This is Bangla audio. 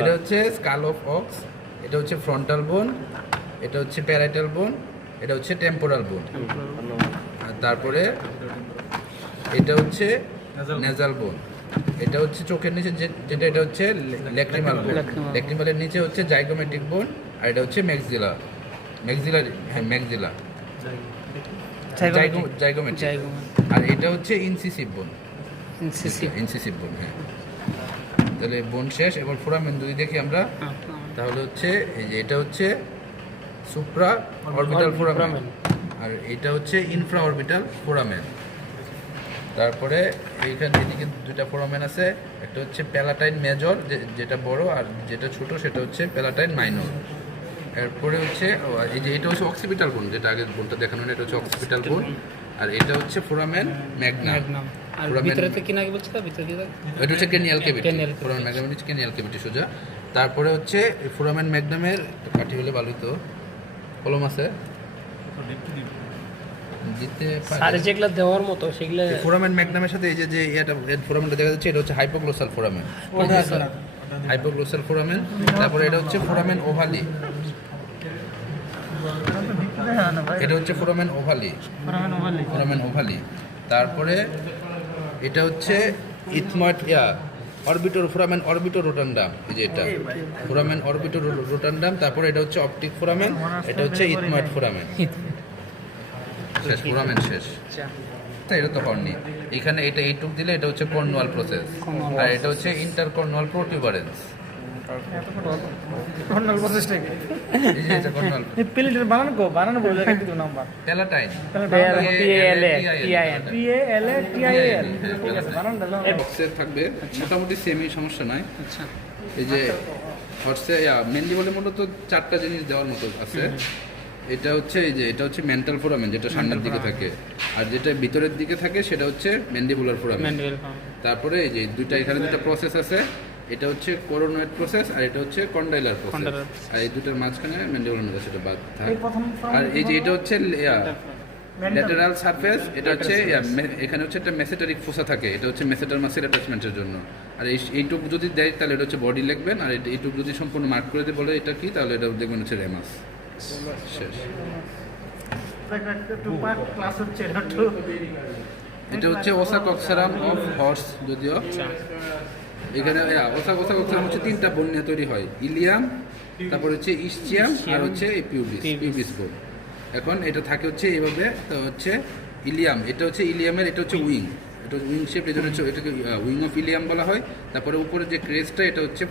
এটা হচ্ছে স্কাল অফ অক্স, এটা হচ্ছে ফ্রন্টাল বোন, এটা হচ্ছে প্যারাইটাল বোন, এটা হচ্ছে টেম্পোরাল বোন। আর তারপরে এটা হচ্ছে নেজাল বোন, এটা হচ্ছে চোখের নিচে যেটা এটা হচ্ছে ল্যাক্রিমাল বোন, ল্যাক্রিমালের নিচে হচ্ছে জাইগোমেট্রিক বোন, আর এটা হচ্ছে ম্যাক্সিলা, ম্যাক্সিলা জাইগোমেট্রিক, আর এটা হচ্ছে ইনসিসিভ বোন, ইনসিসিভ বোন। হ্যাঁ, তাহলে বোন শেষ। এবার ফোরামেন যদি দেখি আমরা, তাহলে হচ্ছে এই যে এটা হচ্ছে সুপ্রা অরবিটাল ফোরামেন, আর এটা হচ্ছে ইনফ্রা অরবিটাল ফোরামেন। তারপরে এইখানে এদিকে দুইটা ফোরামেন আছে, একটা হচ্ছে প্যালাটাইন মেজর যেটা বড়, আর যেটা ছোট সেটা হচ্ছে প্যালাটাইন মাইনর। এরপরে হচ্ছে এই যে এটা হচ্ছে অক্সিপিটাল বোন, যেটা আগের বোনটা দেখানো, এটা হচ্ছে অক্সিপিটাল বোন, আর এটা হচ্ছে ফোরামেন ম্যাগনাম। আর ভিতরেতে কি নাকি বলছো, ভিতরে কি এটা হচ্ছে ক্রেনিয়াল ক্যাভিটি, ফোরামেন ম্যাগনাম হচ্ছে ক্রেনিয়াল ক্যাভিটি সোজা। তারপরে হচ্ছে ফোরামেন ম্যাগনামের কাঠি হলে ভালোই তো, কলম আছে দিতে সারে যেগুলো দেওয়ার মতো সেগুলো। ফোরামেন ম্যাগনামের সাথে এই যে এটা ফোরামেনটা দেখা যাচ্ছে, এটা হচ্ছে হাইপোগ্লোসাল ফোরামেন, হাইপোগ্লোসাল ফোরামেন। তারপরে এটা হচ্ছে ফোরামেন ওভালি, এটা হচ্ছে ফোরামেন ওভালি, ফোরামেন ওভালি। তারপরে এটা হচ্ছে ইথময়েড অরবিটোর ফোরামেন অরবিটো রোটান্ডাম, এই যে এটা ফোরামেন অরবিটো রোটান্ডাম। তারপরে এটা হচ্ছে অপটিক ফোরামেন, এটা হচ্ছে ইথময়েড ফোরামেন। শেষ, ফোরামেন শেষ। এটা তো হর্নি, এখানে এটা এইটুক দিলে এটা হচ্ছে কর্নুয়াল প্রসেস, আর এটা হচ্ছে ইন্টারকর্নুয়াল প্রোটিউবারেন্স। কর্নাল প্রসেসটা কি? এই যে এটা কর্নুয়াল এই প্লেটের বানানো বলে লেখা দিও নাম্বার। Palatine PALA TIAL। ঠিক আছে, বানান দাও। বক্সে থাকবে মোটামুটি সেমই, সমস্যা নাই। আচ্ছা, এই যে হর্সে মেনলি বলে মূলত চারটা জিনিস দেওয়ার মতো আছে। এটা হচ্ছে এই যে এটা হচ্ছে মেন্টাল ফোরামেন, যেটা সামনের দিকে থাকে, আর যেটা ভিতরের দিকে থাকে সেটা হচ্ছে ম্যান্ডিবুলার ফোরামেন। তারপরে এই যে দুইটা এখানে দুটো প্রসেস আছে, এটা হচ্ছে কোরোনয়েড প্রসেস, আর এটা হচ্ছে কন্ডাইলার প্রসেস, আর এই দুটোর মাঝখানে ম্যান্ডিবুলার মধ্যে সেটা বাদ থাকে। আর এই যে এটা হচ্ছে ল্যাটেরাল সারফেস, এটা হচ্ছে এখানে হচ্ছে একটা মেসেটারিক ফোসা থাকে, এটা হচ্ছে মেসেটার মাসেল অ্যাটাচমেন্টের জন্য। আর এইটুক যদি দেয় তাহলে এটা হচ্ছে বডি লিখবেন, আর এইটুক যদি সম্পূর্ণ মার্ক করে দিয়ে বলে এটা কি, তাহলে এটা দেখবেন হচ্ছে রেমাস। শেষ। এটা হচ্ছে ওসাকক্সারাম অফ হর্স, যদিও এখানে ওসাকক্সারাম হচ্ছে তিনটা বোন নিয়ে তৈরি হয়, ইলিয়াম, তারপর হচ্ছে ইসচিয়াম, আর হচ্ছে পিউবিস বোন। এখন এটা থাকে হচ্ছে এইভাবে, তো হচ্ছে ইলিয়াম, এটা হচ্ছে ইলিয়ামের, এটা হচ্ছে উইং, এটা উইং শেপ, এটা হচ্ছে এটাকে উইং অফ ইলিয়াম বলা হয়। তারপরে উপরে যে ক্রেস্টটা, এটা হচ্ছে